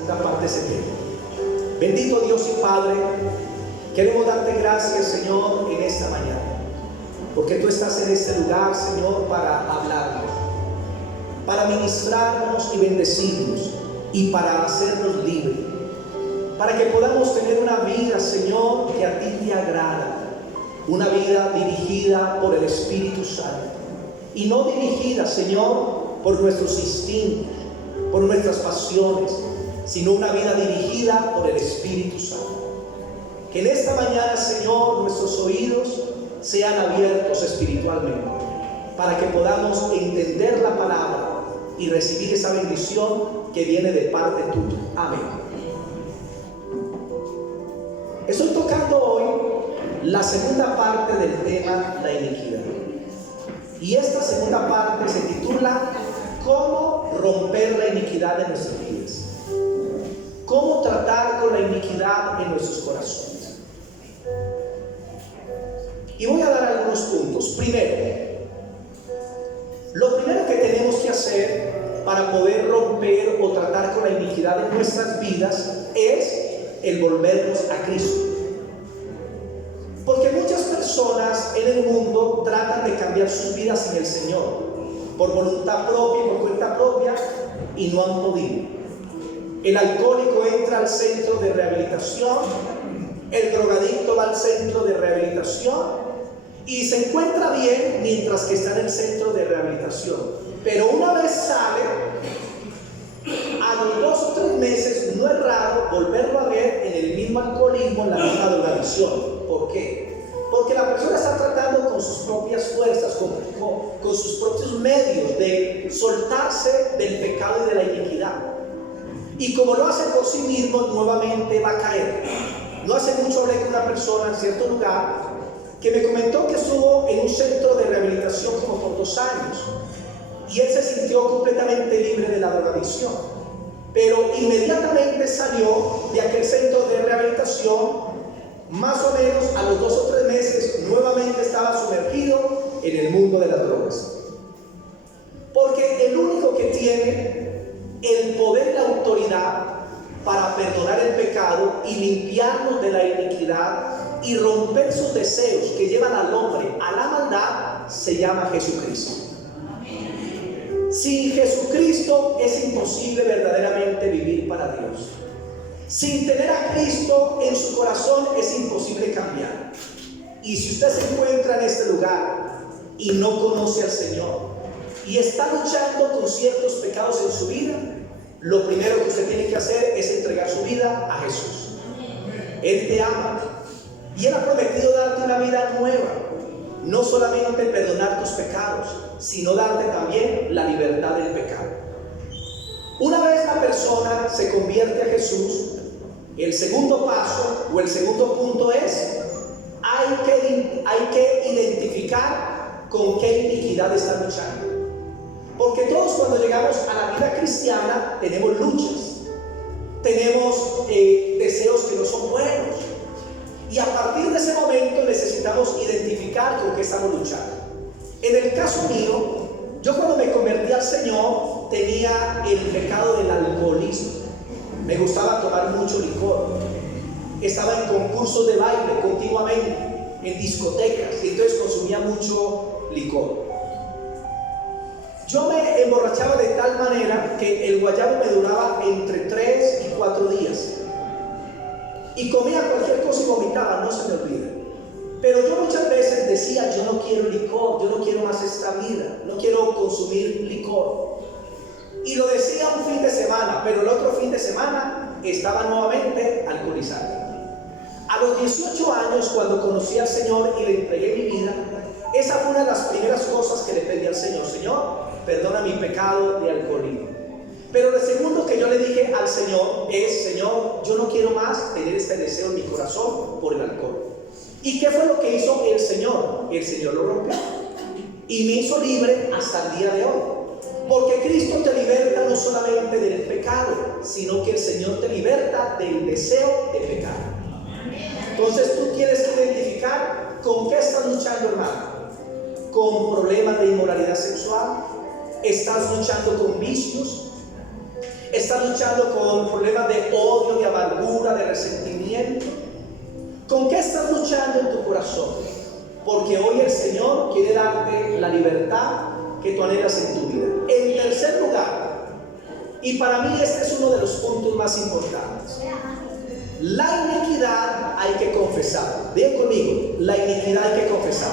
segunda parte de ese tema. Bendito Dios y Padre, queremos darte gracias, Señor, en esta mañana, porque tú estás en este lugar, Señor, para hablarnos, para ministrarnos y bendecirnos, y para hacernos libres, para que podamos tener una vida, Señor, que a ti te agrada, una vida dirigida por el Espíritu Santo, y no dirigida, Señor, por nuestros instintos, por nuestras pasiones, sino una vida dirigida por el Espíritu Santo. Que en esta mañana, Señor, nuestros oídos sean abiertos espiritualmente, para que podamos entender la palabra y recibir esa bendición que viene de parte tuya. Amén. Estoy tocando hoy la segunda parte del tema, la iniquidad. Y esta segunda parte se titula ¿Cómo romper la iniquidad de nuestras vidas? ¿Cómo tratar con la iniquidad en nuestros corazones? Y voy a dar algunos puntos. Primero, lo primero que tenemos que hacer para poder romper o tratar con la iniquidad en nuestras vidas es el volvernos a Cristo. Porque muchas personas en el mundo tratan de cambiar sus vidas sin el Señor, por voluntad propia y por cuenta propia, y no han podido. El alcohólico entra al centro de rehabilitación, el drogadicto va al centro de rehabilitación y se encuentra bien mientras que está en el centro de rehabilitación. Pero una vez sale, a los 2 o 3 meses, no es raro volverlo a ver en el mismo alcoholismo, en la misma drogadicción. ¿Por qué? Porque la persona está tratando con sus propias fuerzas, con sus propios medios de soltarse del pecado y de la iniquidad. Y como lo hace por sí mismo, nuevamente va a caer. No hace mucho hablé con una persona en cierto lugar que me comentó que estuvo en un centro de rehabilitación como por 2 años. Y él se sintió completamente libre de la drogadicción. Pero inmediatamente salió de aquel centro de rehabilitación. Más o menos a los 2 o 3 meses nuevamente estaba sumergido en el mundo de las drogas. Porque el único que tiene el poder y la autoridad para perdonar el pecado y limpiarnos de la iniquidad y romper sus deseos que llevan al hombre a la maldad se llama Jesucristo. Sin Jesucristo es imposible verdaderamente vivir para Dios. Sin tener a Cristo en su corazón es imposible cambiar. Y si usted se encuentra en este lugar y no conoce al Señor y está luchando con ciertos pecados en su vida, lo primero que usted tiene que hacer es entregar su vida a Jesús. Él te ama y Él ha prometido darte una vida nueva. No solamente perdonar tus pecados, sino darte también la libertad del pecado. Una vez la persona se convierte a Jesús, el segundo paso o el segundo punto es hay que identificar con qué iniquidad está luchando. Porque todos cuando llegamos a la vida cristiana tenemos luchas, tenemos deseos que no son buenos. Y a partir de ese momento necesitamos identificar con qué estamos luchando. En el caso mío, yo cuando me convertí al Señor tenía el pecado del alcoholismo. Me gustaba tomar mucho licor. Estaba en concursos de baile continuamente, en discotecas, y entonces consumía mucho licor. Yo me emborrachaba de tal manera que el guayabo me duraba entre 3 y 4 días. Y comía cualquier cosa y vomitaba, no se me olvida. Pero yo muchas veces decía, yo no quiero licor, yo no quiero más esta vida, no quiero consumir licor. Y lo decía un fin de semana, pero el otro fin de semana estaba nuevamente alcoholizado. A los 18 años, cuando conocí al Señor y le entregué mi vida, esa fue una de las primeras cosas que le pedí al Señor. Señor, perdona mi pecado de alcoholismo. Pero lo segundo que yo le dije al Señor es, Señor, yo no quiero más tener este deseo en mi corazón por el alcohol. ¿Y qué fue lo que hizo el Señor? El Señor lo rompió y me hizo libre hasta el día de hoy. Porque Cristo te liberta no solamente del pecado, sino que el Señor te liberta del deseo de pecar. Entonces tú tienes que identificar con qué estás luchando, hermano. Con problemas de inmoralidad sexual, estás luchando con vicios, ¿Estás luchando con problemas de odio, de amargura, de resentimiento? ¿Con qué estás luchando en tu corazón? Porque hoy el Señor quiere darte la libertad que tú anhelas en tu vida. En tercer lugar, y para mí este es uno de los puntos más importantes, la iniquidad hay que confesar. Digan conmigo, la iniquidad hay que confesar.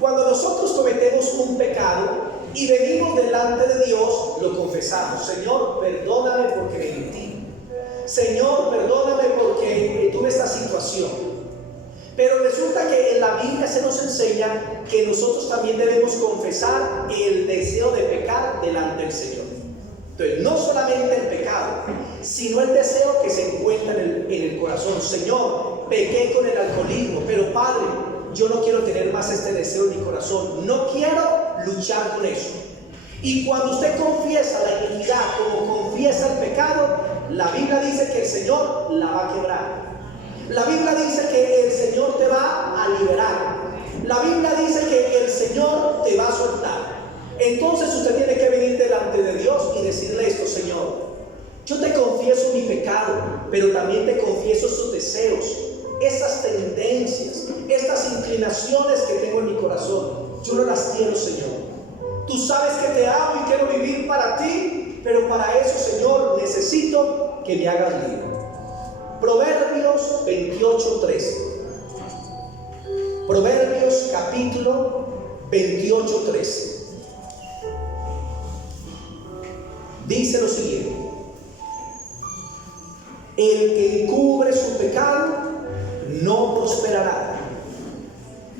Cuando nosotros cometemos un pecado y venimos delante de Dios, lo confesamos. Señor, perdóname porque me mentí. Señor, perdóname porque tuve esta situación. Pero resulta que en la Biblia se nos enseña que nosotros también debemos confesar el deseo de pecar delante del Señor. Entonces, no solamente el pecado, sino el deseo que se encuentra en el corazón. Señor, pequé con el alcoholismo, pero Padre, yo no quiero tener más este deseo en mi corazón. No quiero luchar con eso. Y cuando usted confiesa la iniquidad como confiesa el pecado, la Biblia dice que el Señor la va a quebrar. La Biblia dice que el Señor te va a liberar. La Biblia dice que el Señor te va a soltar. Entonces usted tiene que venir delante de Dios y decirle esto: Señor, yo te confieso mi pecado, pero también te confieso sus deseos, esas tendencias, estas inclinaciones que tengo en mi corazón. Yo no las quiero, Señor. Tú sabes que te amo y quiero vivir para ti, pero para eso, Señor, necesito que me hagas libre. Proverbios 28:13. Proverbios capítulo 28:13. Dice lo siguiente: el que encubre su pecado no prosperará,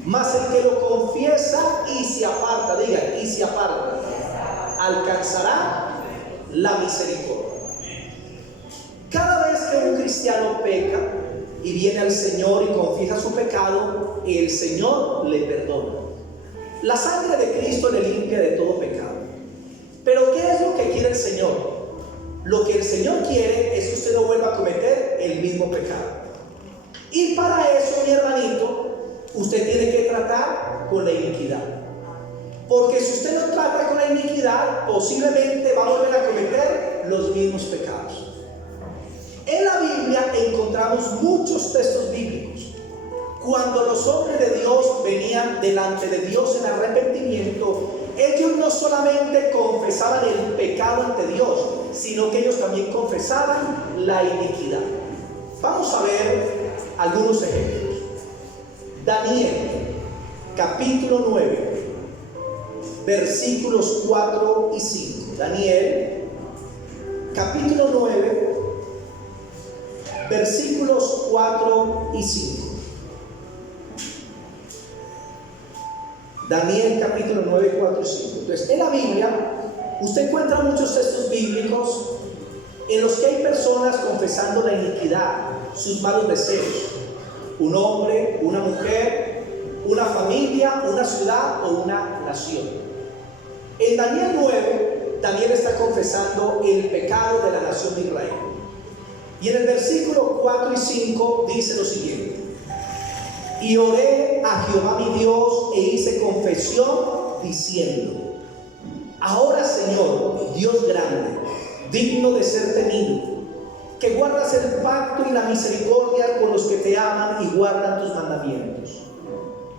mas el que lo confiesa y se aparta, diga, y se aparta, alcanzará la misericordia. Cada vez que un cristiano peca y viene al Señor y confiesa su pecado, el Señor le perdona. La sangre de Cristo le limpia de todo pecado. Pero ¿qué es lo que quiere el Señor? Lo que el Señor quiere es que usted no vuelva a cometer el mismo pecado. Y para eso, mi hermanito, usted tiene que tratar con la iniquidad. Porque si usted no trata con la iniquidad, posiblemente va a volver a cometer los mismos pecados. En la Biblia encontramos muchos textos bíblicos. Cuando los hombres de Dios venían delante de Dios en arrepentimiento, ellos no solamente confesaban el pecado ante Dios, sino que ellos también confesaban la iniquidad. Vamos a ver algunos ejemplos. Daniel, capítulo 9, versículos 4 y 5. Daniel, capítulo 9, versículos 4 y 5. Daniel capítulo 9, 4 y 5. Entonces, en la Biblia usted encuentra muchos textos bíblicos en los que hay personas confesando la iniquidad, sus malos deseos. Un hombre, una mujer, una familia, una ciudad o una nación. En Daniel 9, Daniel está confesando el pecado de la nación de Israel. Y en el versículo 4 y 5 dice lo siguiente: y oré a Jehová mi Dios e hice confesión diciendo: ahora, Señor, Dios grande, digno de ser temido, que guardas el pacto y la misericordia con los que te aman y guardan tus mandamientos.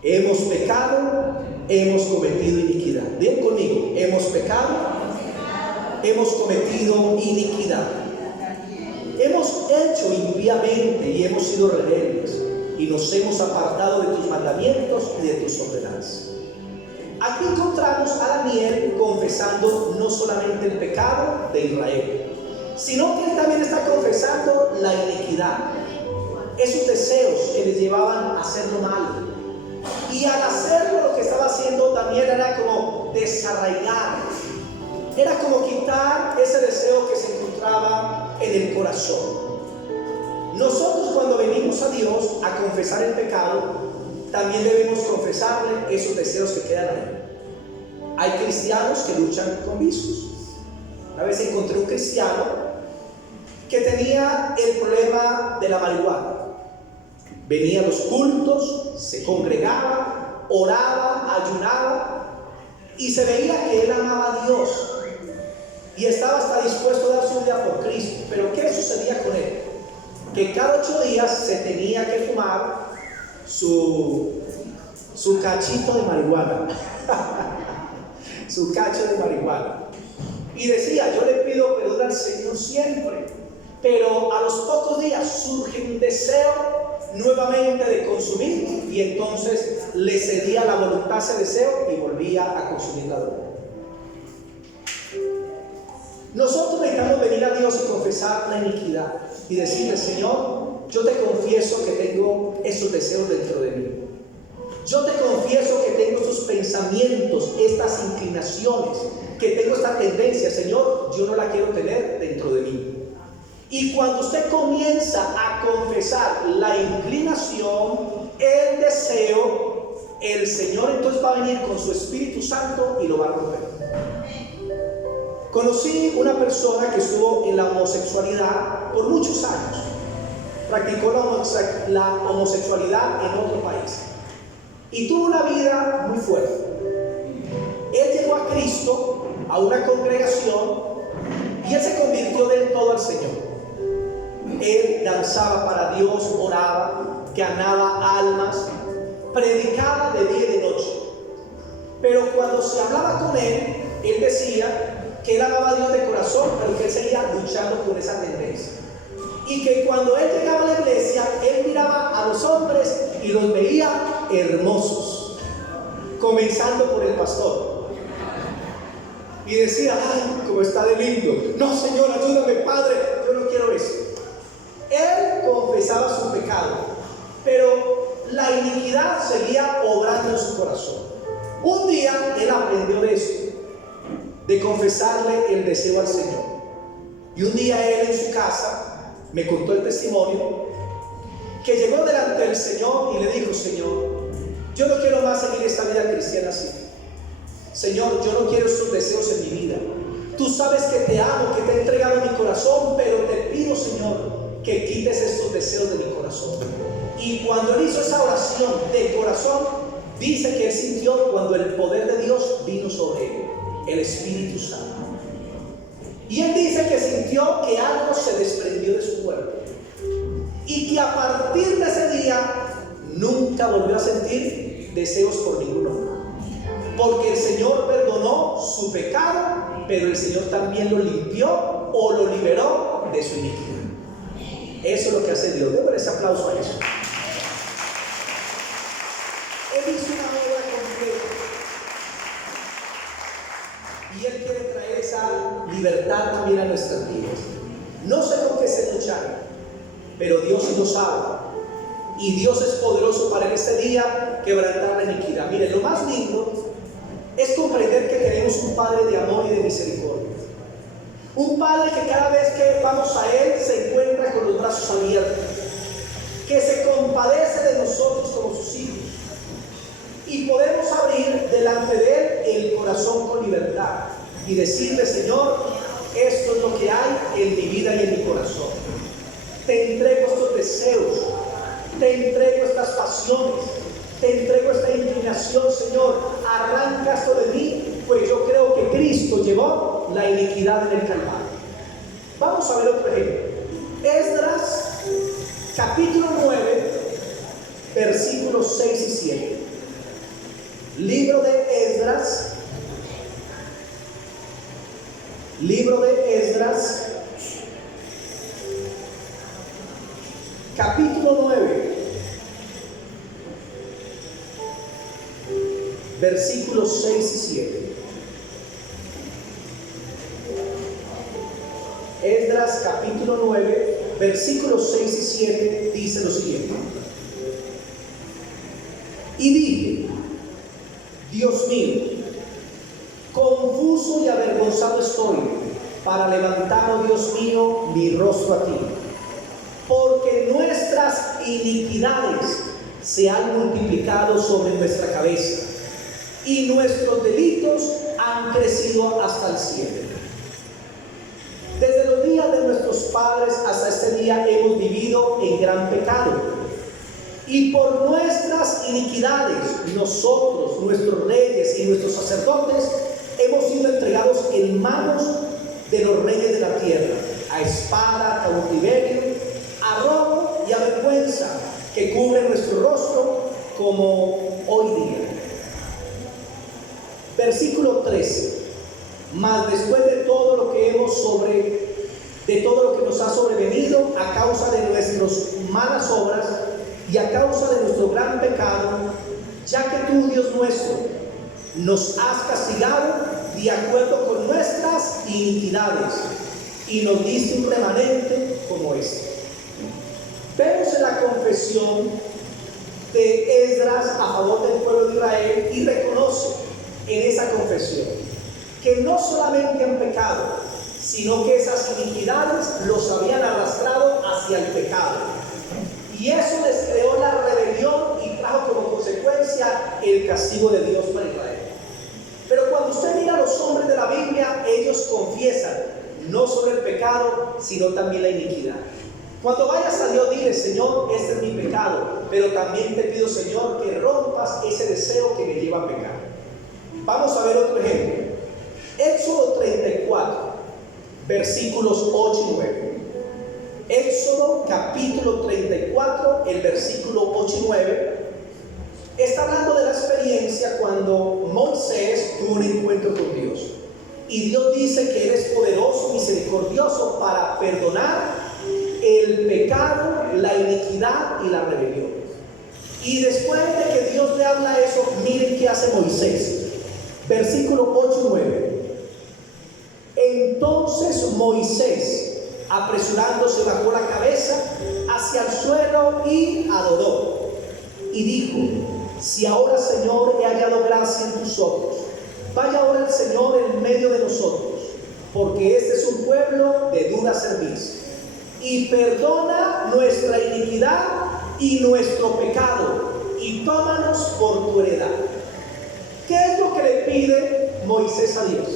Hemos pecado, hemos cometido iniquidad. Digan conmigo: hemos pecado, hemos cometido iniquidad. Hemos hecho impíamente y hemos sido rebeldes, y nos hemos apartado de tus mandamientos y de tus ordenanzas. Aquí encontramos a Daniel confesando no solamente el pecado de Israel, sino que él también está confesando la iniquidad, esos deseos que les llevaban a hacer lo malo. Y al hacerlo, lo que estaba haciendo Daniel era como desarraigar, era como quitar ese deseo que se encontraba en el corazón. Nosotros, cuando venimos a Dios a confesar el pecado, también debemos confesarle esos deseos que quedan ahí. Hay cristianos que luchan con vicios. Una vez encontré un cristiano que tenía el problema de la marihuana. Venía a los cultos, se congregaba, oraba, ayunaba, y se veía que él amaba a Dios. y estaba hasta dispuesto a dar su vida por Cristo. Pero ¿qué sucedía con él? Que cada 8 días se tenía que fumar su cachito de marihuana. Su cacho de marihuana. Y decía: yo le pido perdón al Señor siempre, pero a los pocos días surge un deseo nuevamente de consumir, y entonces le cedía la voluntad a ese deseo y volvía a consumir la droga. Nosotros necesitamos venir a Dios y confesar la iniquidad y decirle: Señor, yo te confieso que tengo esos deseos dentro de mí. Yo te confieso que tengo estos pensamientos, estas inclinaciones, que tengo esta tendencia. Señor, yo no la quiero tener dentro de mí. Y cuando usted comienza a confesar la inclinación, el deseo, el Señor entonces va a venir con su Espíritu Santo y lo va a romper. Conocí una persona que estuvo en la homosexualidad por muchos años. Practicó la homosexualidad en otro país y tuvo una vida muy fuerte. Él llegó a Cristo, a una congregación, y él se convirtió del todo al Señor. Él danzaba para Dios, oraba, ganaba almas, predicaba de día y de noche. Pero cuando se hablaba con él decía que él amaba a Dios de corazón, pero que él seguía luchando con esa tendencia. Y que cuando él llegaba a la iglesia, él miraba a los hombres y los veía hermosos, comenzando por el pastor. Y decía: ay, cómo está de lindo. No, Señor, ayúdame, Padre, yo no quiero eso. Él confesaba su pecado, pero la iniquidad seguía obrando en su corazón. Un día él aprendió de esto, de confesarle el deseo al Señor. Y un día él en su casa me contó el testimonio, que llegó delante del Señor y le dijo: Señor, yo no quiero más seguir esta vida cristiana así. Señor, yo no quiero estos deseos en mi vida. Tú sabes que te amo, que te he entregado mi corazón, pero te pido, Señor, que quites estos deseos de mi corazón. Y cuando él hizo esa oración de corazón, dice que él sintió cuando el poder de Dios vino sobre él, el Espíritu Santo. Y él dice que sintió que algo se desprendió de su cuerpo, y que a partir de ese día nunca volvió a sentir deseos por ningún hombre, porque el Señor perdonó su pecado, pero el Señor también lo limpió o lo liberó de su iniquidad. Eso es lo que hace Dios. Démosle ese aplauso a eso. Él hizo una obra completa, y Él quiere traer esa libertad también a nuestras vidas. No sé con qué se lucha, pero Dios sí lo sabe, y Dios es poderoso para en este día quebrantar la iniquidad. Mire, lo más lindo es comprender que tenemos un Padre de amor y de misericordia, un Padre que cada vez que vamos a Él se encuentra con los brazos abiertos, que se compadece de nosotros como sus hijos, y podemos abrir delante de Él el corazón con libertad y decirle: Señor, esto es lo que hay en mi vida y en mi corazón. Te entrego estos deseos, te entrego estas pasiones, te entrego esta inclinación, Señor. Arranca esto de mí, pues yo creo que Cristo llevó la iniquidad en el Calvario. Vamos a ver otro ejemplo. Esdras, capítulo 9, versículos 6 y 7. Libro de Esdras, capítulo 9, versículos 6 y 7. Esdras capítulo 9, versículos 6 y 7 dice lo siguiente: y dije: Dios mío, confuso y avergonzado estoy para levantar, oh Dios mío, mi rostro a ti, porque nuestras iniquidades se han multiplicado sobre nuestra cabeza, y nuestros delitos han crecido hasta el cielo. Desde los días de nuestros padres hasta este día hemos vivido en gran pecado, y por nuestras iniquidades nosotros, nuestros reyes y nuestros sacerdotes, hemos sido entregados en manos de los reyes de la tierra, a espada, a cautiverio, a robo y a vergüenza que cubren nuestro rostro como hoy día. Versículo 13. Mas después de todo lo que nos ha sobrevenido a causa de nuestras malas obras y a causa de nuestro gran pecado, ya que tú, Dios nuestro, nos has castigado de acuerdo con nuestras iniquidades y nos diste un remanente como este. Vemos en la confesión de Esdras a favor del pueblo de Israel y reconoce en esa confesión que no solamente han pecado, sino que esas iniquidades los habían arrastrado hacia el pecado. Y eso les creó la rebelión y trajo como consecuencia el castigo de Dios para Israel. Pero cuando usted mira a los hombres de la Biblia, ellos confiesan no solo el pecado, sino también la iniquidad. Cuando vayas a Dios, dile: Señor, este es mi pecado, pero también te pido, Señor, que rompas ese deseo que me lleva a pecar. Vamos a ver otro ejemplo. Éxodo 34, versículos 8 y 9. Éxodo capítulo 34, el versículo 8 y 9. Está hablando de la experiencia cuando Moisés tuvo un encuentro con Dios. Y Dios dice que Él es poderoso, misericordioso para perdonar el pecado, la iniquidad y la rebelión. Y después de que Dios le habla eso, miren qué hace Moisés. Versículo 8 y 9. Entonces Moisés, apresurándose, bajó la cabeza hacia el suelo y adoró. Y dijo: si ahora, Señor, he hallado gracia en tus ojos, vaya ahora el Señor en medio de nosotros, porque este es un pueblo de dura cerviz, y perdona nuestra iniquidad y nuestro pecado, y tómanos por tu heredad. ¿Qué es lo que le pide Moisés a Dios?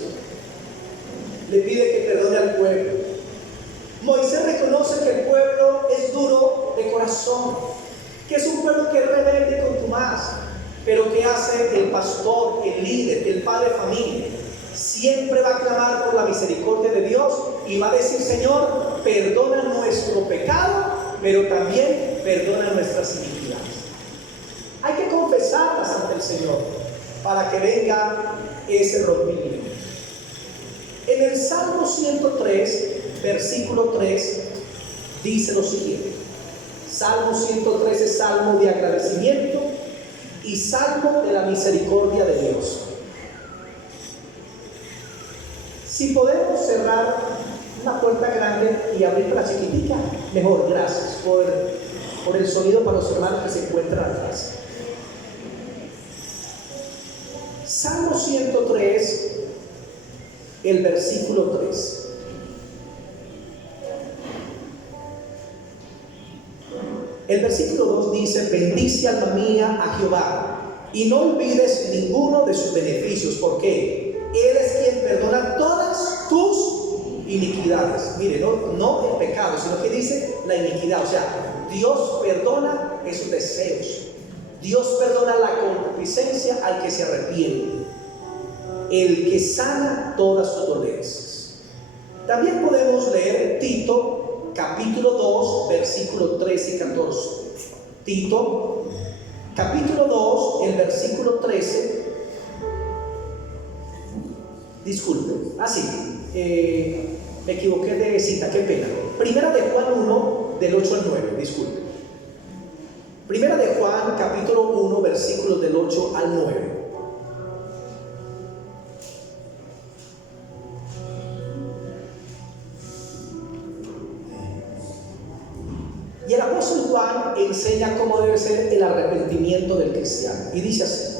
Le pide que perdone al pueblo. Moisés reconoce que el pueblo es duro de corazón, que es un pueblo que es rebelde y contumaz, pero que hace el pastor, el líder, el padre de familia. Siempre va a clamar por la misericordia de Dios y va a decir: Señor, perdona nuestro pecado, pero también perdona nuestras iniquidades. Hay que confesarlas ante el Señor para que venga ese rompimiento. En el Salmo 103, versículo 3, dice lo siguiente. Salmo 103 es salmo de agradecimiento y salmo de la misericordia de Dios. Si podemos cerrar una puerta grande y abrir la chiquitica, mejor. Gracias por el sonido para los hermanos que se encuentran atrás. Salmo 103, el versículo 3. El versículo 2 dice: bendice, alma mía, a Jehová, y no olvides ninguno de sus beneficios, porque Él es quien perdona todas tus iniquidades. Mire, no el pecado, sino que dice la iniquidad. O sea, Dios perdona esos deseos. Dios perdona la concupiscencia al que se arrepiente, el que sana todas sus dolencias. También podemos leer Tito capítulo 2, versículos 13 y 14. Tito capítulo 2, el versículo 13. Disculpe, me equivoqué de cita, qué pena. Primera de Juan 1, del 8 al 9, disculpe. Primera de Juan capítulo 1, versículos del 8 al 9. Y el apóstol Juan enseña cómo debe ser el arrepentimiento del cristiano. Y dice así: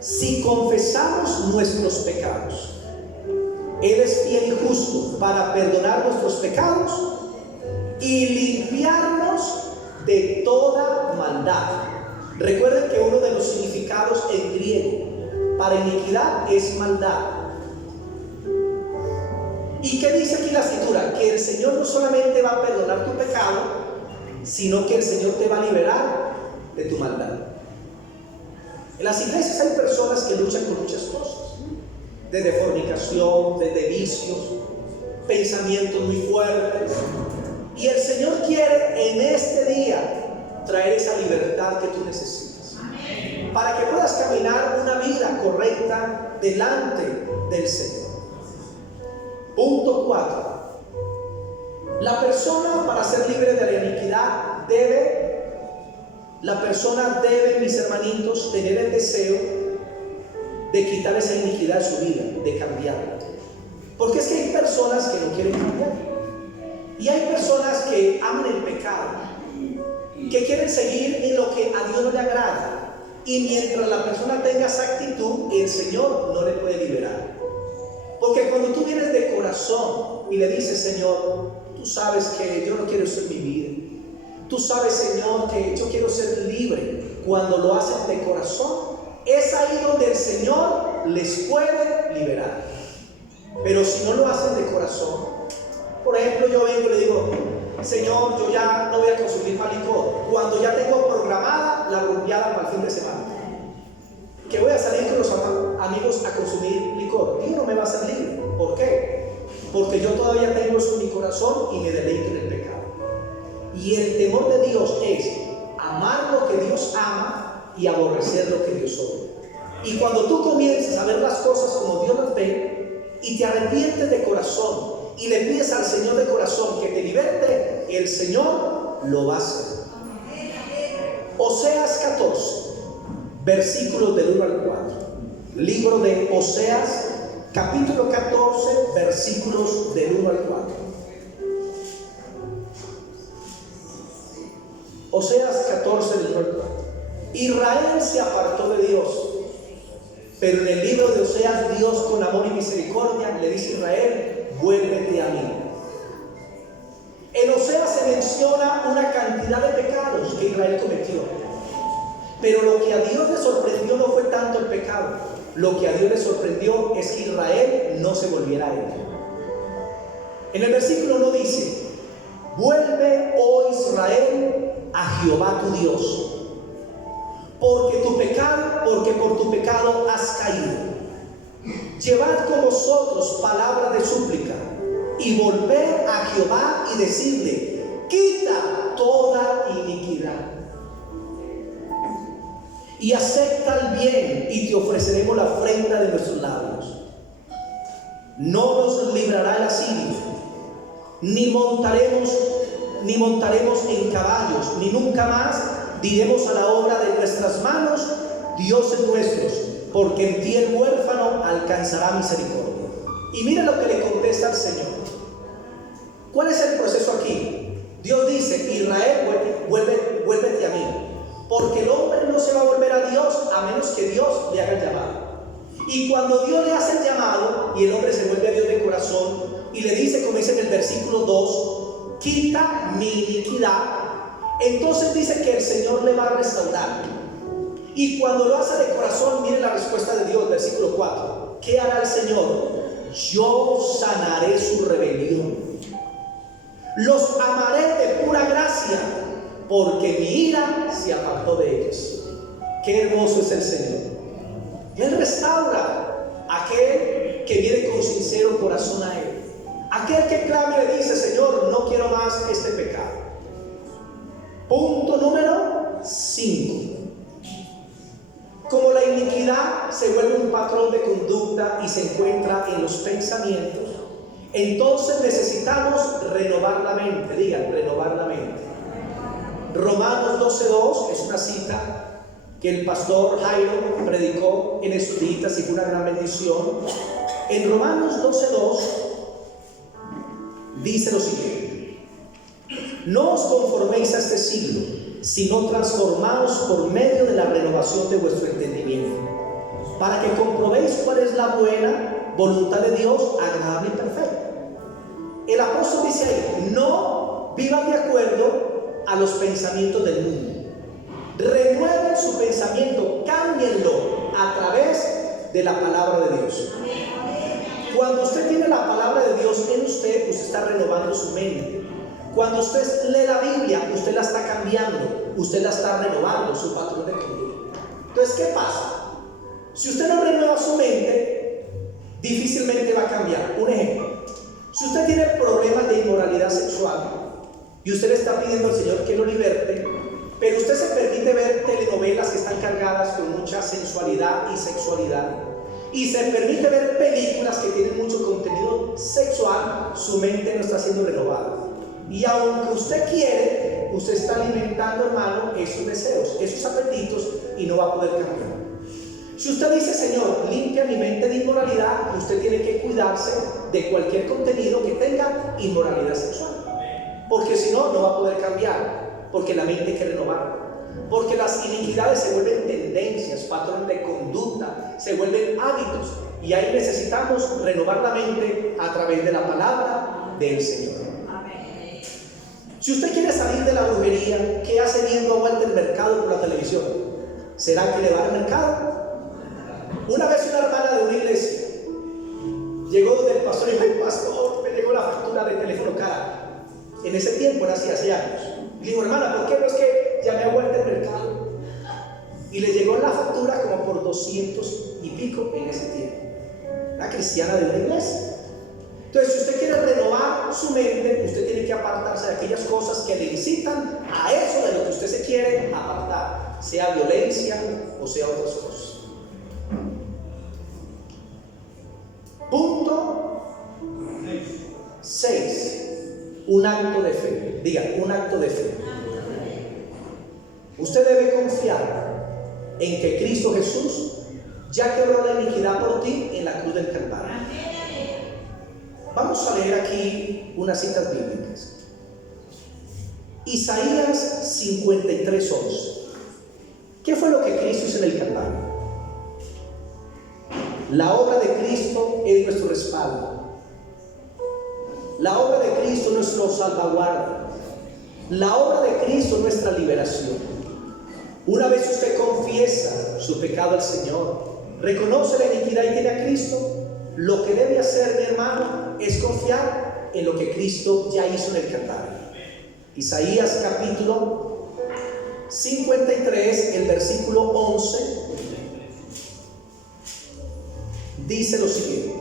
si confesamos nuestros pecados, Él es fiel y justo para perdonar nuestros pecados y limpiarnos de toda maldad. Recuerden que uno de los significados en griego para iniquidad es maldad. ¿Y qué dice aquí la escritura? Que el Señor no solamente va a perdonar tu pecado, sino que el Señor te va a liberar de tu maldad. En las iglesias hay personas que luchan con muchas cosas, desde fornicación, desde vicios, pensamientos muy fuertes. Y el Señor quiere en este día traer esa libertad que tú necesitas, para que puedas caminar una vida correcta delante del Señor. Punto 4. La persona, para ser libre de la iniquidad, debe, mis hermanitos, tener el deseo de quitar esa iniquidad de su vida, de cambiarla. Porque es que hay personas que no quieren cambiar. Y hay personas que aman el pecado, que quieren seguir en lo que a Dios no le agrada. Y mientras la persona tenga esa actitud, el Señor no le puede liberar. Porque cuando tú vienes de corazón y le dices: Señor, tú sabes que yo no quiero ser mi vida. Tú sabes, Señor, que yo quiero ser libre. Cuando lo hacen de corazón, es ahí donde el Señor les puede liberar. Pero si no lo hacen de corazón, por ejemplo, yo vengo y le digo: Señor, yo ya no voy a consumir más licor, cuando ya tengo programada la rumbeada para el fin de semana, que voy a salir con los amigos a consumir licor, y no me va a hacer libre. ¿Por qué? Porque yo todavía tengo eso en mi corazón y me deleito en el pecado. Y el temor de Dios es amar lo que Dios ama y aborrecer lo que Dios odia. Y cuando tú comienzas a ver las cosas como Dios las ve y te arrepientes de corazón y le pides al Señor de corazón que te liberte, el Señor lo va a hacer. Oseas 14, versículos del 1 al 4. Libro de Oseas, capítulo 14, versículos del 1 al 4. Oseas 14, del 1 al 4. Israel se apartó de Dios, pero en el libro de Oseas, Dios con amor y misericordia le dice a Israel: vuélvete a mí. En Oseas se menciona una cantidad de pecados que Israel cometió, pero lo que a Dios le sorprendió no fue tanto el pecado. Lo que a Dios le sorprendió es que Israel no se volviera a él. En el versículo 1 dice: vuelve, oh Israel, a Jehová tu Dios, porque por tu pecado has caído. Llevad con vosotros palabras de súplica y volver a Jehová y decirle: quita toda iniquidad y acepta el bien, y te ofreceremos la ofrenda de nuestros labios. No nos librará el asirio, ni montaremos en caballos, ni nunca más diremos a la obra de nuestras manos: dioses nuestros, porque en ti el huérfano alcanzará misericordia. Y mira lo que le contesta al Señor. ¿Cuál es el proceso aquí? Dios dice: Israel, vuélvete a mí, porque el hombre no se va a volver a Dios a menos que Dios le haga el llamado. Y cuando Dios le hace el llamado y el hombre se vuelve a Dios de corazón y le dice, como dice en el versículo 2: quita mi iniquidad, entonces dice que el Señor le va a restaurar. Y cuando lo hace de corazón, mire la respuesta de Dios, versículo 4. ¿Qué hará el Señor? Yo sanaré su rebelión, los amaré de pura gracia, porque mi ira se apartó de ellos. Qué hermoso es el Señor. Él restaura a aquel que viene con sincero corazón a Él. Aquel que clama y le dice: Señor, no quiero más este pecado. Punto número 5. Como la iniquidad se vuelve un patrón de conducta y se encuentra en los pensamientos, entonces necesitamos renovar la mente. Digan: renovar la mente. Romanos 12:2 es una cita que el pastor Jairo predicó en estos días y fue una gran bendición. En Romanos 12:2 dice lo siguiente: no os conforméis a este siglo, sino transformaos por medio de la renovación de vuestro entendimiento, para que comprobéis cuál es la buena voluntad de Dios, agradable y perfecta. El apóstol dice ahí: no vivan de acuerdo a los pensamientos del mundo. Renueven su pensamiento, cámbienlo a través de la palabra de Dios. Cuando usted tiene la palabra de Dios en usted, usted está renovando su mente. Cuando usted lee la Biblia, usted la está cambiando, usted la está renovando, su patrón de conducta. Entonces, ¿qué pasa? Si usted no renueva su mente, difícilmente va a cambiar. Un ejemplo: Si usted tiene problemas de inmoralidad sexual y usted le está pidiendo al Señor que lo liberte, pero usted se permite ver telenovelas que están cargadas con mucha sensualidad y sexualidad, y se permite ver películas que tienen mucho contenido sexual, su mente no está siendo renovada. Y aunque usted quiere, usted está alimentando, hermano, esos deseos, esos apetitos, y no va a poder cambiar. Si usted dice: Señor, limpia mi mente de inmoralidad, usted tiene que cuidarse de cualquier contenido que tenga inmoralidad sexual, porque si no, no va a poder cambiar, porque la mente hay que renovar. Porque las iniquidades se vuelven tendencias, patrones de conducta, se vuelven hábitos, y ahí necesitamos renovar la mente a través de la palabra del Señor. Amén. Si usted quiere salir de la brujería, ¿qué hace viendo a Walter Mercado por la televisión? ¿Será que le va al mercado? Una vez una hermana de una iglesia llegó donde el pastor y dijo: "Ay, pastor, me llegó la factura de teléfono cara". En ese tiempo, era así, hace años. Y le digo: hermana, ¿por qué no es que llamé a Walter Mercado? Y le llegó la factura como por 200 y pico en ese tiempo. La cristiana de una iglesia. Entonces, si usted quiere renovar su mente, usted tiene que apartarse de aquellas cosas que le incitan a eso de lo que usted se quiere apartar, sea violencia o sea otras cosas. Punto 6. Un acto de fe. Diga, un acto de fe. Usted debe confiar en que Cristo Jesús ya quebró la iniquidad por ti en la cruz del Calvario. Vamos a leer aquí unas citas bíblicas. Isaías 53:11. ¿Qué fue lo que Cristo hizo en el Calvario? La obra de Cristo es nuestro respaldo. La obra de Cristo es nuestro salvaguarda. La obra de Cristo es nuestra liberación. Una vez usted confiesa su pecado al Señor, reconoce la iniquidad y tiene a Cristo, lo que debe hacer, mi hermano, es confiar en lo que Cristo ya hizo en el Calvario. Isaías capítulo 53, el versículo 11, dice lo siguiente: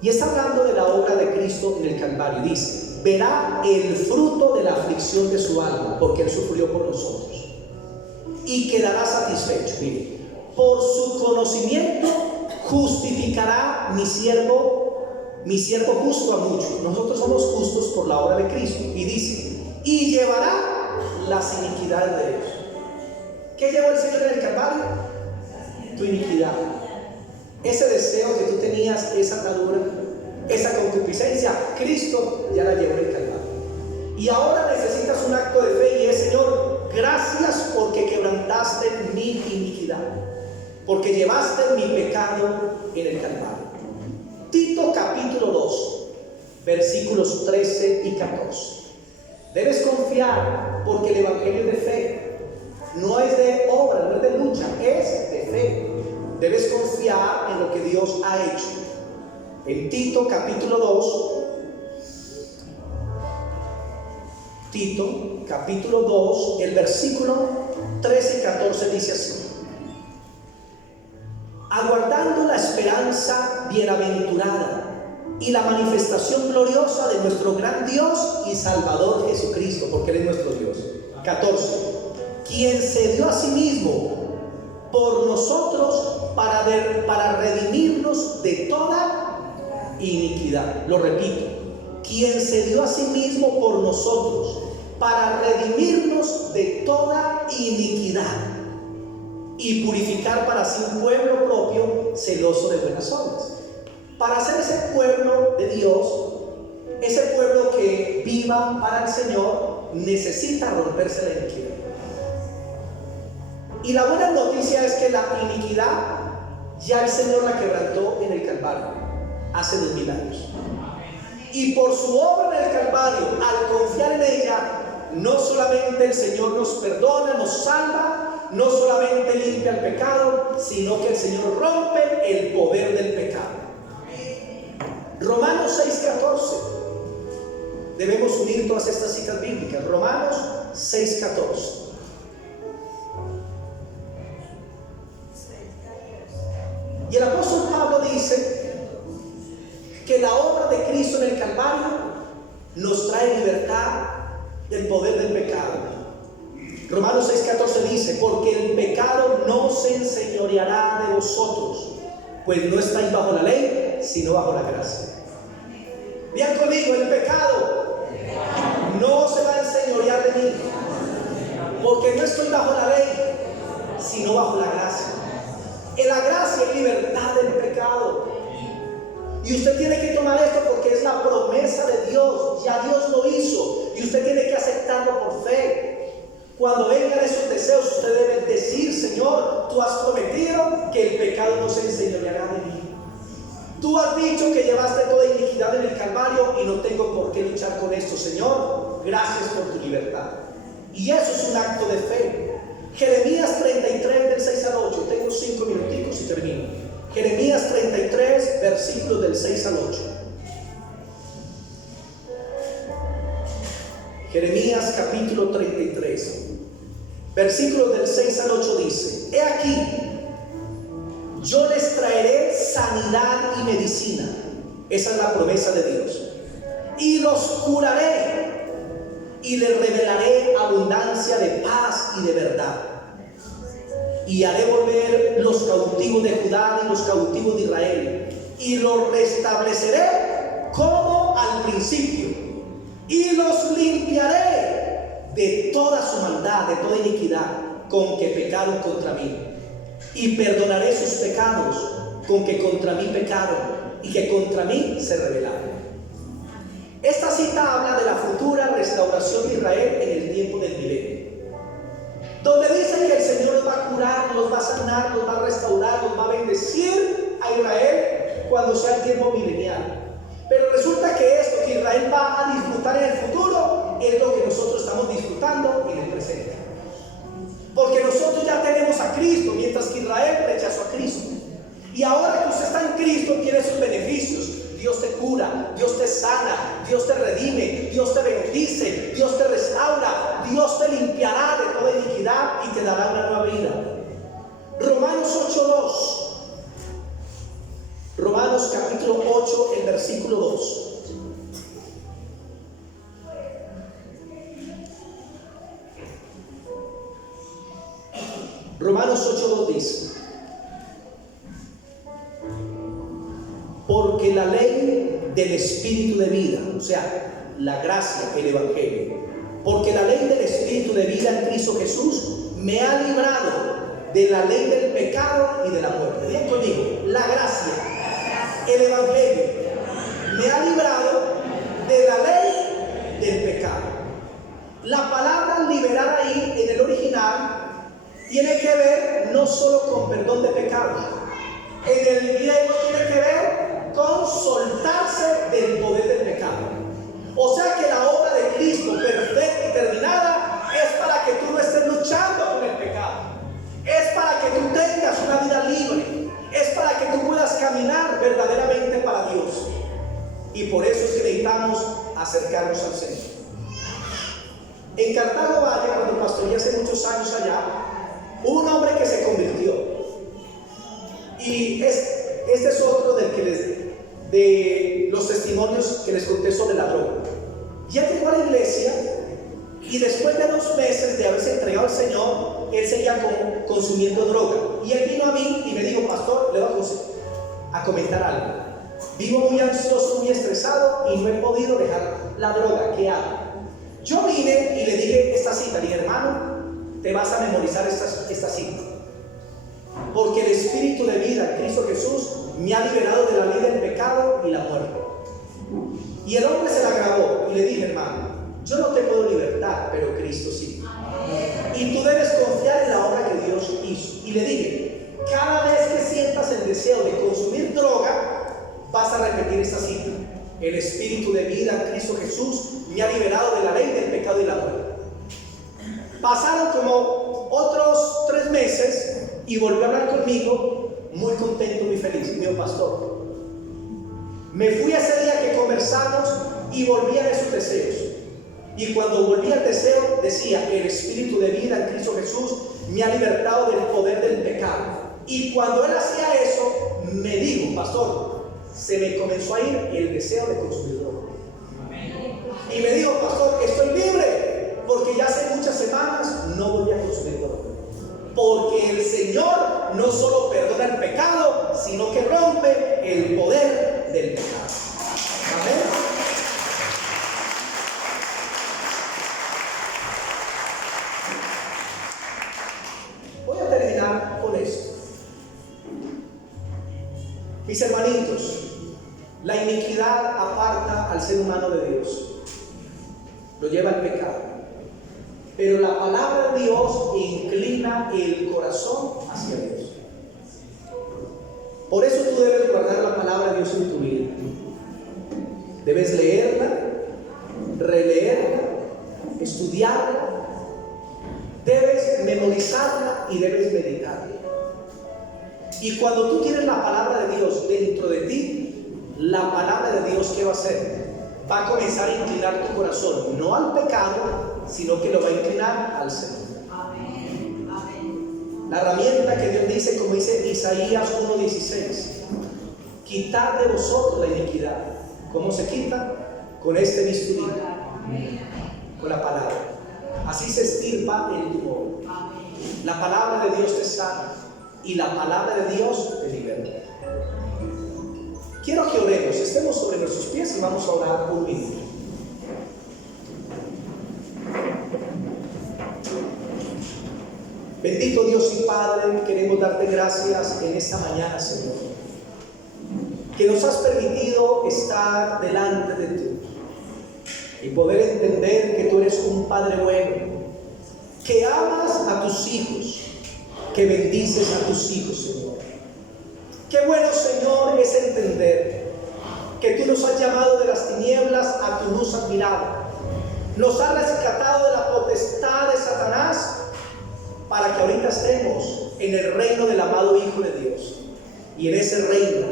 y está hablando de la obra de Cristo en el Calvario. Dice: verá el fruto de la aflicción de su alma, porque Él sufrió por nosotros, y quedará satisfecho. Mire, por su conocimiento justificará mi siervo justo a muchos. Nosotros somos justos por la obra de Cristo. Y dice: y llevará las iniquidades de ellos. ¿Qué llevó el Señor en el Calvario? Tu iniquidad. Ese deseo que tú tenías, esa atadura, esa concupiscencia, Cristo ya la llevó en el Calvario. Y ahora necesitas un acto de fe, y es: Señor, gracias porque quebrantaste mi iniquidad, porque llevaste mi pecado en el Calvario. Tito capítulo 2, versículos 13 y 14. Debes confiar, porque el evangelio es de fe, no es de obra, no es de lucha, es de fe. Debes confiar en lo que Dios ha hecho. En Tito capítulo 2, Tito capítulo 2, el versículo 13 y 14 dice así: aguardando la esperanza bienaventurada y la manifestación gloriosa de nuestro gran Dios y Salvador Jesucristo, porque Él es nuestro Dios. 14. Quien se dio a sí mismo por nosotros para redimirnos de toda iniquidad. Lo repito: quien se dio a sí mismo por nosotros para redimirnos de toda iniquidad y purificar para sí un pueblo propio, celoso de buenas obras. Para ser ese pueblo de Dios, ese pueblo que viva para el Señor, necesita romperse la iniquidad. Y la buena noticia es que la iniquidad ya el Señor la quebrantó en el Calvario hace 2000 años. Y por su obra en el Calvario, al confiar en ella, no solamente el Señor nos perdona, nos salva, no solamente limpia el pecado, sino que el Señor rompe el poder del pecado. Romanos 6:14. Debemos unir todas estas citas bíblicas. Romanos 6:14. dice que la obra de Cristo en el Calvario nos trae libertad del poder del pecado. Romanos 6:14 dice: porque el pecado no se enseñoreará de vosotros, pues no estáis bajo la ley, sino bajo la gracia. Digan conmigo: el pecado no se va a enseñorear de mí, porque no estoy bajo la ley, sino bajo la gracia. En la gracia hay libertad del pecado. Y usted tiene que tomar esto porque es la promesa de Dios. Ya Dios lo hizo y usted tiene que aceptarlo por fe. Cuando vengan esos deseos, usted debe decir: Señor, tú has prometido que el pecado no se enseñoreará de mí. Tú has dicho que llevaste toda iniquidad en el Calvario y no tengo por qué luchar con esto. Señor, gracias por tu libertad. Y eso es un acto de fe. Jeremías 33 del 6 al 8. Tengo 5 minuticos y termino. Jeremías 33 versículos del 6 al 8. Jeremías capítulo 33 versículos del 6 al 8 dice: he aquí, yo les traeré sanidad y medicina. Esa es la promesa de Dios. Y los curaré y les revelaré abundancia de paz y de verdad. Y haré volver los cautivos de Judá y los cautivos de Israel, y los restableceré como al principio, y los limpiaré de toda su maldad, de toda iniquidad con que pecaron contra mí, y perdonaré sus pecados con que contra mí pecaron y que contra mí se rebelaron. Esta cita habla de la futura restauración de Israel en el tiempo del milenio, donde dice que el Señor los va a curar, los va a sanar, los va a restaurar, los va a bendecir a Israel cuando sea el tiempo milenial. Pero resulta que esto que Israel va a disfrutar en el futuro es lo que nosotros estamos disfrutando en el presente. Porque nosotros ya tenemos a Cristo, mientras que Israel rechazó a Cristo. Y ahora que usted está en Cristo, tiene sus beneficios. Dios te cura, Dios te sana, Dios te redime, Dios te bendice, Dios te restaura, Dios te limpiará de toda iniquidad y te dará una nueva vida. Romanos 8:2. Romanos capítulo 8, el versículo 2. Romanos 8:2 dice: porque la ley del Espíritu de vida, o sea, la gracia, el Evangelio, porque la ley del Espíritu de vida en Cristo Jesús me ha librado de la ley del pecado y de la muerte. Bien conmigo: la gracia, el Evangelio, me ha librado de la ley del pecado. La palabra liberar ahí en el original tiene que ver no solo con perdón de pecado. En el griego tiene que ver con soltarse del poder del pecado. O sea que la obra de Cristo perfecta y terminada es para que tú no estés luchando con el pecado, es para que tú tengas una vida libre, es para que tú puedas caminar verdaderamente para Dios. Y por eso es que necesitamos acercarnos al Señor. En Cartago Valle, cuando pastoreé hace muchos años allá, hubo un hombre que se convirtió. Y este es otro de los testimonios que les conté sobre la droga. Ya llegó a la iglesia y después de 2 meses de haberse entregado al Señor, él seguía consumiendo droga. Y él vino a mí y me dijo: pastor, le voy a comentar algo. Vivo muy ansioso, muy estresado y no he podido dejar la droga. ¿Qué hago? Yo vine y le dije esta cita. Le dije: hermano, te vas a memorizar esta cita. Porque el Espíritu de vida en Cristo Jesús me ha liberado de la ley del pecado y la muerte. Y el hombre se la grabó y le dije: hermano, yo no te puedo libertar, pero Cristo sí. Y tú debes confiar en la obra que Dios hizo. Y le dije: cada vez que sientas el deseo de consumir droga, vas a repetir esta cita: el Espíritu de vida en Cristo Jesús me ha liberado de la ley del pecado y la muerte. Pasaron como otros 3 meses y volvió a hablar conmigo, muy contento, muy feliz. Me dijo: pastor, me fui ese día que conversamos y volví a esos deseos. Y cuando volví al deseo, decía: el Espíritu de vida en Cristo Jesús me ha libertado del poder del pecado. Y cuando él hacía eso, me dijo, pastor, se me comenzó a ir el deseo de consumir droga. Y me dijo, pastor, estoy libre, porque ya hace muchas semanas no volví a consumir droga. Porque el Señor no solo perdona el pecado, sino que rompe el poder del pecado. Amén. Voy a terminar con esto. Mis hermanitos, la iniquidad aparta al ser humano de Dios, lo lleva al pecado. Pero la palabra de Dios inclina el corazón hacia Dios. Por eso tú debes guardar la palabra de Dios en tu vida. Debes leerla, releerla, estudiarla. Debes memorizarla y debes meditarla. Y cuando tú tienes la palabra de Dios dentro de ti, la palabra de Dios, ¿qué va a hacer? Va a comenzar a inclinar tu corazón, no al pecado, sino que lo va a inclinar al Señor. Amén. Amén. La herramienta que Dios dice, como dice Isaías 1:16, quitad de vosotros la iniquidad. ¿Cómo se quita? Con este bisturí, con la palabra. Así se extirpa el tumor. La palabra de Dios te sana y la palabra de Dios te liberta. Quiero que oremos, estemos sobre nuestros pies y vamos a orar un minuto. Bendito Dios y Padre, queremos darte gracias en esta mañana, Señor, que nos has permitido estar delante de ti y poder entender que tú eres un Padre bueno, que amas a tus hijos, que bendices a tus hijos, Señor. Qué bueno, Señor, es entender que tú nos has llamado de las tinieblas a tu luz admirable, nos has rescatado de la potestad de Satanás, para que ahorita estemos en el reino del amado Hijo de Dios. Y en ese reino,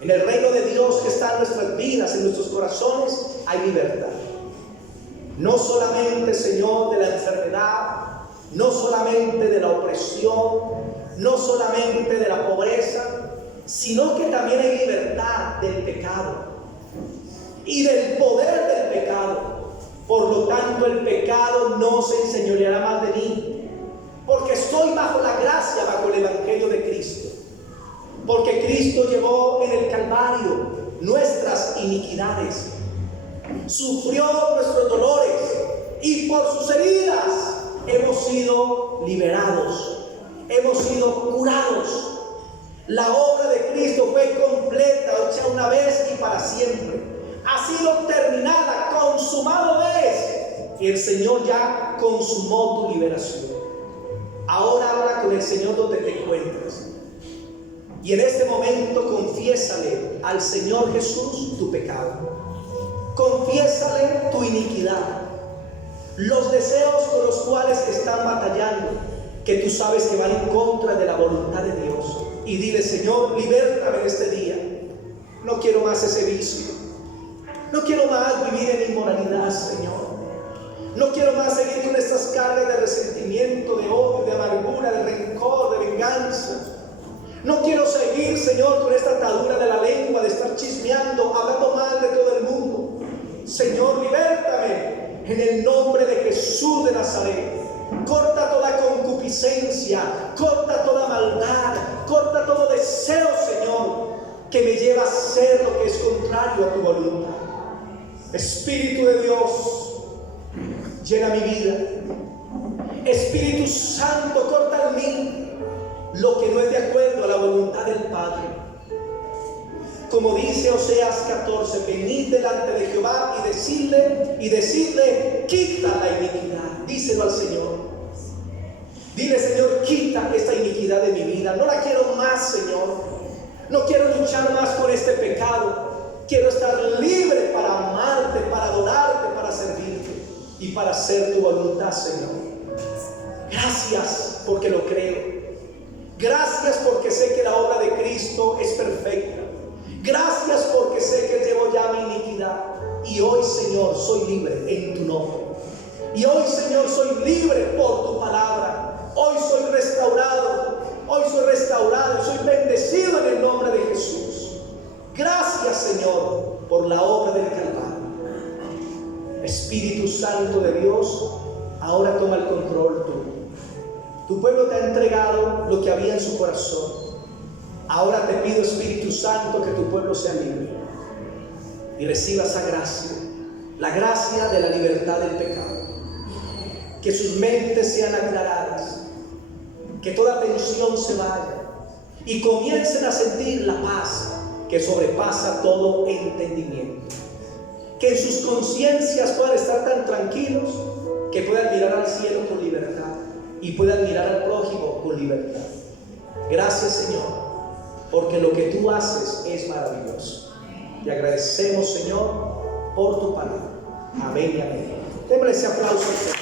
en el reino de Dios que está en nuestras vidas, en nuestros corazones, hay libertad. No solamente, Señor, de la enfermedad, no solamente de la opresión, no solamente de la pobreza, sino que también hay libertad del pecado y del poder del pecado. Por lo tanto, el pecado no se enseñoreará más de mí, porque estoy bajo la gracia, bajo el Evangelio de Cristo. Porque Cristo llevó en el Calvario nuestras iniquidades, sufrió nuestros dolores y por sus heridas hemos sido liberados, hemos sido curados. La obra de Cristo fue completa, hecha una vez y para siempre. Ha sido terminada, consumado es. Y el Señor ya consumó tu liberación. Ahora habla con el Señor donde te encuentres. Y en este momento confiésale al Señor Jesús tu pecado. Confiésale tu iniquidad, los deseos con los cuales están batallando, que tú sabes que van en contra de la voluntad de Dios. Y dile: Señor, libértame en este día. No quiero más ese vicio. No quiero más vivir en inmoralidad, Señor. No quiero más seguir con estas cargas de resentimiento, de odio, de amargura, de rencor, de venganza. No quiero seguir, Señor, con esta atadura de la lengua, de estar chismeando, hablando mal de todo el mundo. Señor, libértame en el nombre de Jesús de Nazaret. Corta toda concupiscencia, corta toda maldad, corta todo deseo, Señor, que me lleva a hacer lo que es contrario a tu voluntad. Espíritu de Dios, llena mi vida. Espíritu Santo, corta en mí lo que no es de acuerdo a la voluntad del Padre. Como dice Oseas 14, venid delante de Jehová y decirle, quita la iniquidad. Díselo al Señor. Dile: Señor, quita esta iniquidad de mi vida. No la quiero más, Señor. No quiero luchar más con este pecado. Quiero estar libre para amarte, para adorarte, para servirte y para hacer tu voluntad, Señor. Gracias porque lo creo. Gracias porque sé que la obra de Cristo es perfecta. Gracias porque sé que Él llevó ya mi iniquidad. Y hoy, Señor, soy libre en tu nombre. Y hoy, Señor, soy libre por tu palabra. Hoy soy restaurado. Hoy soy restaurado y soy bendecido en el nombre de Señor, por la obra del Calvario. Espíritu Santo de Dios, ahora toma el control tú. Tu pueblo te ha entregado lo que había en su corazón. Ahora te pido, Espíritu Santo, que tu pueblo sea libre y reciba esa gracia, la gracia de la libertad del pecado. Que sus mentes sean aclaradas, que toda tensión se vaya y comiencen a sentir la paz que sobrepasa todo entendimiento. Que en sus conciencias puedan estar tan tranquilos que puedan mirar al cielo con libertad y puedan mirar al prójimo con libertad. Gracias, Señor, porque lo que tú haces es maravilloso. Te agradecemos, Señor, por tu palabra. Amén y amén. Démosle ese aplauso al Señor.